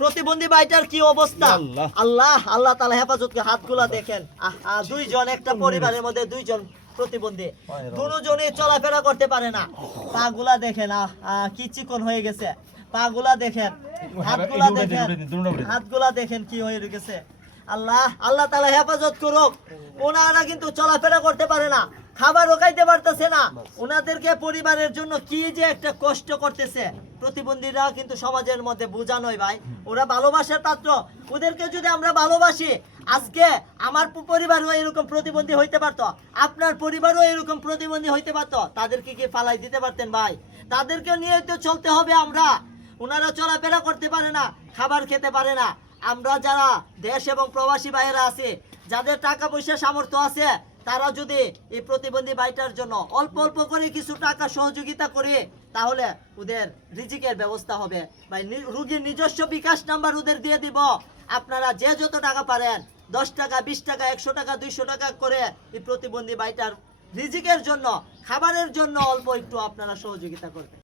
প্রতিবন্ধী ভাইটার কি অবস্থা, আল্লাহ আল্লাহ তাআলা হেফাজত করে। হাতগুলা দেখেন, দুইজন, একটা পরিবারের মধ্যে দুইজন প্রতিবন্ধী, দুজনে চলাফেরা করতে পারে না। পাগুলা দেখেন, কি চিকন হয়ে গেছে, পাগুলা দেখেন, হাতগুলা দেখেন, হাতগুলা দেখেন কি হয়ে গেছে। আল্লাহ আল্লাহ তাআলা হেফাজত করুক। ওনারা কিন্তু চলাফেরা করতে পারে না, খাবারও খাইতে পারতেছে না। ওনাদেরকে পরিবারের জন্য কি যে একটা কষ্ট করতেছে। প্রতিবন্ধীরা কিন্তু সমাজের মধ্যে বোঝা নয় ভাই, ওরা ভালোবাসার পাত্র। ওদেরকে যদি আমরা ভালোবাসি, আজকে আমার পরিবারও এরকম প্রতিবন্ধী হইতে পারতো, আপনার পরিবারও এরকম প্রতিবন্ধী হইতে পারতো। তাদেরকে কি ফালাই দিতে পারতেন ভাই? তাদেরকে নিয়ে তো চলতে হবে আমরা। ওনারা চলাফেরা করতে পারে না, খাবার খেতে পারে না। আমরা যারা দেশ এবং প্রবাসী ভাইয়েরা আছে, যাদের টাকা পয়সা সামর্থ্য আছে, তারা যদি এই প্রতিবন্ধী ভাইটার জন্য অল্প অল্প করে কিছু টাকা সহযোগিতা করে, তাহলে ওদের রিজিকের ব্যবস্থা হবে। ভাই, রুগীর নিজস্ব বিকাশ নাম্বার ওদের দিয়ে দিব। আপনারা যে যত টাকা পারেন, 10 টাকা, 20 টাকা, 100 টাকা, 200 টাকা করে এই প্রতিবন্ধী ভাইটার রিজিকের জন্য, খাবারের জন্য অল্প একটু আপনারা সহযোগিতা করবেন।